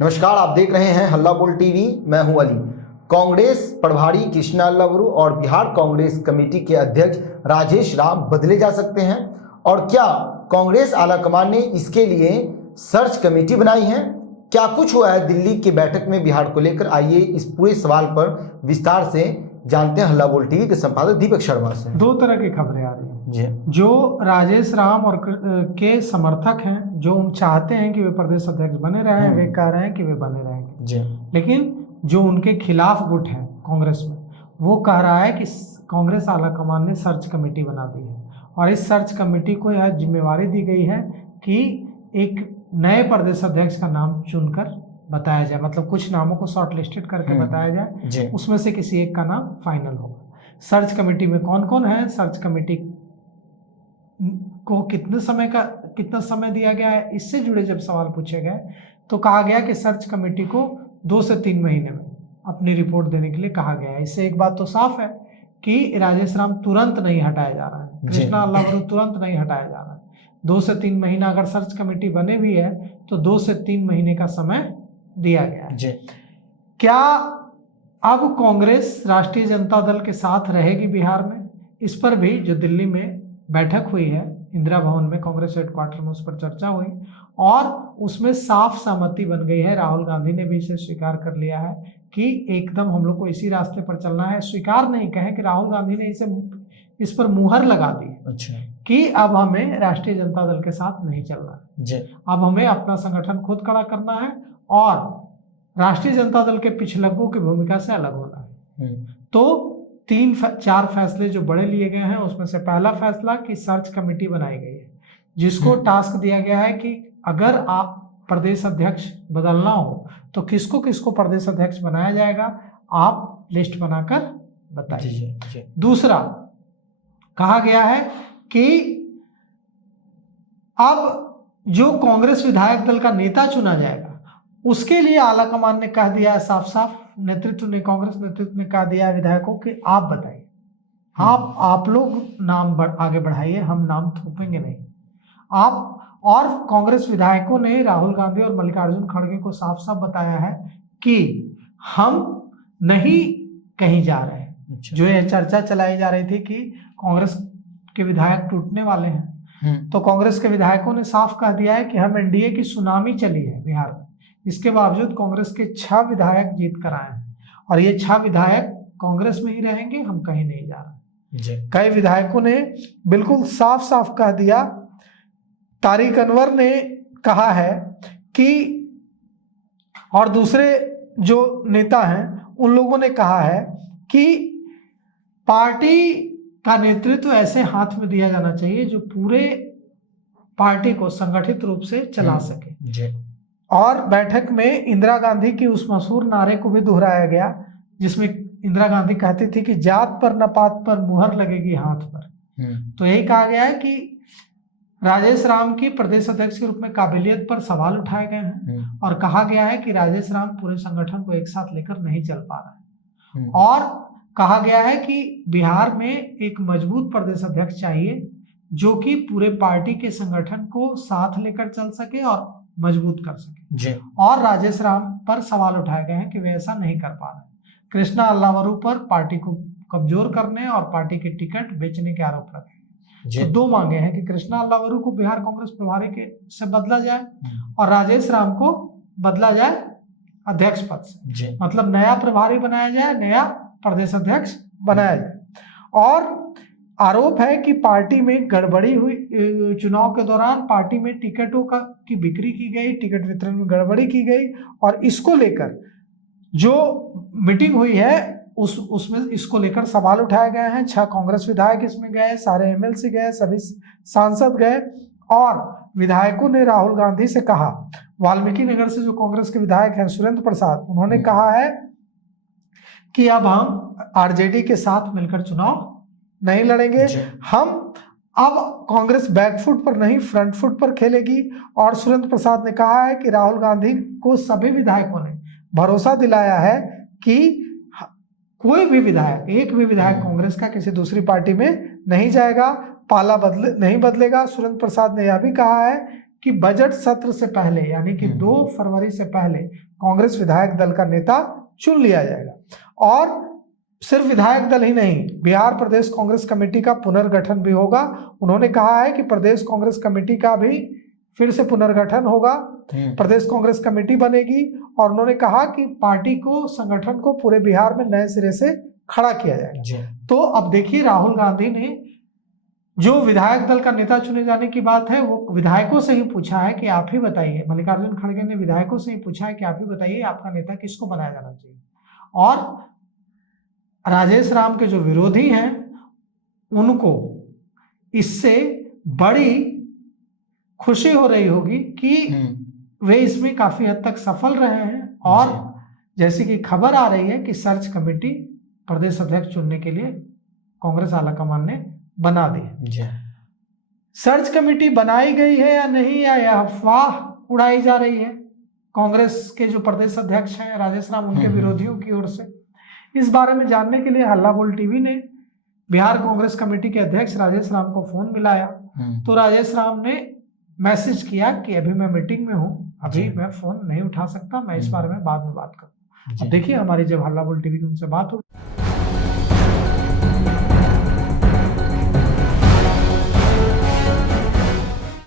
नमस्कार, आप देख रहे हैं हल्ला बोल टीवी। मैं हूं अली। कांग्रेस प्रभारी कृष्णा अल्लावरू और बिहार कांग्रेस कमेटी के अध्यक्ष राजेश राम बदले जा सकते हैं, और क्या कांग्रेस आलाकमान ने इसके लिए सर्च कमेटी बनाई है? क्या कुछ हुआ है दिल्ली की बैठक में बिहार को लेकर? आइए इस पूरे सवाल पर विस्तार से जानते हैं हल्ला बोल टीवी के संपादक दीपक शर्मा से। दो तरह की खबरें आ रही हैं जी। जो राजेश राम और के समर्थक हैं, जो चाहते हैं कि वे प्रदेश अध्यक्ष बने रहें, वे कह रहे हैं कि वे बने रहेंगे जी। लेकिन जो उनके खिलाफ गुट है कांग्रेस में, वो कह रहा है कि कांग्रेस आलाकमान ने सर्च कमेटी बना दी है और इस सर्च कमेटी को यह जिम्मेवारी दी गई है कि एक नए प्रदेश अध्यक्ष का नाम चुनकर बताया जाए, मतलब कुछ नामों को शॉर्ट लिस्टेड करके बताया जाए, उसमें से किसी एक का नाम फाइनल होगा। सर्च कमेटी में कौन कौन है, सर्च कमेटी को कितना समय दिया गया है, इससे जुड़े जब सवाल पूछे गए तो कहा गया कि सर्च कमेटी को 2 से 3 महीने में अपनी रिपोर्ट देने के लिए कहा गया है। इससे एक बात तो साफ है कि राजेश राम तुरंत नहीं हटाया जा रहा है, कृष्णा अल्लावरू तुरंत नहीं हटाया जा रहा है। 2 से 3 महीना, अगर सर्च कमेटी बने भी है तो 2 से 3 महीने का समय दिया गया है। क्या अब कांग्रेस राष्ट्रीय जनता दल के साथ रहेगी बिहार में? इस पर भी जो दिल्ली में बैठक हुई है इंदिरा भवन में, कांग्रेस हेडक्वार्टर में, उस पर चर्चा हुई और उसमें साफ सहमति बन गई है। राहुल गांधी ने भी इसे स्वीकार कर लिया है कि एकदम हम लोग को इसी रास्ते पर चलना है। स्वीकार नहीं कहें कि राहुल गांधी ने इस पर मुहर लगा दी। अच्छा। कि अब हमें राष्ट्रीय जनता दल के साथ नहीं चलना है, अब हमें अपना संगठन खुद खड़ा करना है और राष्ट्रीय जनता दल के पिछलग्गों की भूमिका से अलग होना है। तो 3-4 फैसले जो बड़े लिए गए हैं, उसमें से पहला फैसला कि सर्च कमेटी बनाई गई है, जिसको टास्क दिया गया है कि अगर आप प्रदेश अध्यक्ष बदलना हो तो किसको किसको प्रदेश अध्यक्ष बनाया जाएगा, आप लिस्ट बनाकर बताइए। दूसरा कहा गया है कि अब जो कांग्रेस विधायक दल का नेता चुना जाएगा उसके लिए आलाकमान ने कह दिया है साफ साफ, नेतृत्व ने, कांग्रेस नेतृत्व ने कह दिया है विधायकों कि आप बताइए, आप लोग नाम आगे बढ़ाइए, हम नाम थोपेंगे नहीं आप। और कांग्रेस विधायकों ने राहुल गांधी और मल्लिकार्जुन खड़गे को साफ साफ बताया है कि हम नहीं कहीं जा रहे हैं। जो ये चर्चा चलाई जा रही थी कि कांग्रेस के विधायक टूटने वाले हैं, तो कांग्रेस के विधायकों ने साफ कह दिया है कि हम एनडीए की सुनामी चली है बिहार में, इसके बावजूद कांग्रेस के 6 विधायक जीत कर आए हैं और ये 6 विधायक कांग्रेस में ही रहेंगे, हम कहीं नहीं जा रहे। कई विधायकों ने बिल्कुल साफ साफ कह दिया। तारिक अनवर ने कहा है कि, और दूसरे जो नेता हैं उन लोगों ने कहा है कि पार्टी का नेतृत्व ऐसे हाथ में दिया जाना चाहिए जो पूरे पार्टी को संगठित रूप से चला सके। और बैठक में इंदिरा गांधी की उस मशहूर नारे को भी दोहराया गया जिसमें इंदिरा गांधी कहती थी कि जात पर न पात पर मुहर लगेगी हाथ पर। तो यही कहा गया है कि राजेश राम की प्रदेश अध्यक्ष के रूप में काबिलियत पर सवाल उठाए गए हैं और कहा गया है कि राजेश राम पूरे संगठन को एक साथ लेकर नहीं चल पा रहा है। और कहा गया है कि बिहार में एक मजबूत प्रदेश अध्यक्ष चाहिए जो कि पूरे पार्टी के संगठन को साथ लेकर चल सके और मजबूत कर सके। और राजेश राम पर सवाल उठाए गए हैं कि वे ऐसा नहीं कर पा रहे। कृष्णा अल्लावरू पर पार्टी को कमजोर करने और पार्टी के टिकट बेचने के आरोप लगे। तो 2 मांगे हैं कि कृष्णा अल्लावरू को बिहार कांग्रेस प्रभारी से बदला जाए और राजेश राम को बदला जाए अध्यक्ष पद से, मतलब नया प्रभारी बनाया जाए, नया प्रदेश अध्यक्ष बनाया जाए। और आरोप है कि पार्टी में गड़बड़ी हुई, चुनाव के दौरान पार्टी में टिकटों की बिक्री की गई, टिकट वितरण में गड़बड़ी की गई और इसको लेकर जो मीटिंग हुई है उसमें इसको लेकर सवाल उठाए गए हैं। 6 कांग्रेस विधायक इसमें गए, सारे एमएलसी गए, सभी सांसद गए और विधायकों ने राहुल गांधी से कहा, वाल्मीकि नगर से जो कांग्रेस के विधायक हैं सुरेंद्र प्रसाद, उन्होंने कहा है कि अब हम आरजेडी के साथ मिलकर चुनाव नहीं लड़ेंगे, हम अब कांग्रेस बैकफुट पर नहीं फ्रंट फुट पर खेलेगी। और सुरेंद्र प्रसाद ने कहा है कि राहुल गांधी को सभी विधायकों ने भरोसा दिलाया है कि कोई भी विधायक, एक भी विधायक कांग्रेस का किसी दूसरी पार्टी में नहीं जाएगा, पाला नहीं बदलेगा। सुरेंद्र प्रसाद ने यह भी कहा है कि बजट सत्र से पहले यानी कि 2 फरवरी से पहले कांग्रेस विधायक दल का नेता चुन लिया जाएगा। और सिर्फ विधायक दल ही नहीं, बिहार प्रदेश कांग्रेस कमेटी का पुनर्गठन भी होगा। उन्होंने कहा है कि प्रदेश कांग्रेस कमेटी का भी फिर से पुनर्गठन होगा, प्रदेश कांग्रेस कमेटी बनेगी। और उन्होंने कहा कि पार्टी को, संगठन को पूरे बिहार में नए सिरे से खड़ा किया जाएगा। तो अब देखिए, राहुल गांधी ने जो विधायक दल का नेता चुने जाने की बात है, वो विधायकों से ही पूछा है कि आप ही बताइए। मल्लिकार्जुन खड़गे ने विधायकों से ही पूछा है कि आप ही बताइए आपका नेता किसको बनाया जाना चाहिए। और राजेश राम के जो विरोधी हैं, उनको इससे बड़ी खुशी हो रही होगी कि वे इसमें काफी हद तक सफल रहे हैं। और जैसे कि खबर आ रही है कि सर्च कमेटी प्रदेश अध्यक्ष चुनने के लिए कांग्रेस आलाकमान ने बना दी। सर्च कमेटी बनाई गई है या नहीं, या यह अफवाह उड़ाई जा रही है कांग्रेस के जो प्रदेश अध्यक्ष हैं राजेश राम, उनके विरोधियों की ओर से, इस बारे में जानने के लिए हल्ला बोल टीवी ने बिहार कांग्रेस कमेटी के अध्यक्ष राजेश राम को फोन मिलाया। तो राजेश राम ने मैसेज किया कि अभी मैं मीटिंग में हूं, अभी मैं फोन नहीं उठा सकता, मैं इस बारे में बाद में बात करूं। अब देखिए, हमारी जब हल्ला बोल टीवी की उनसे बात हो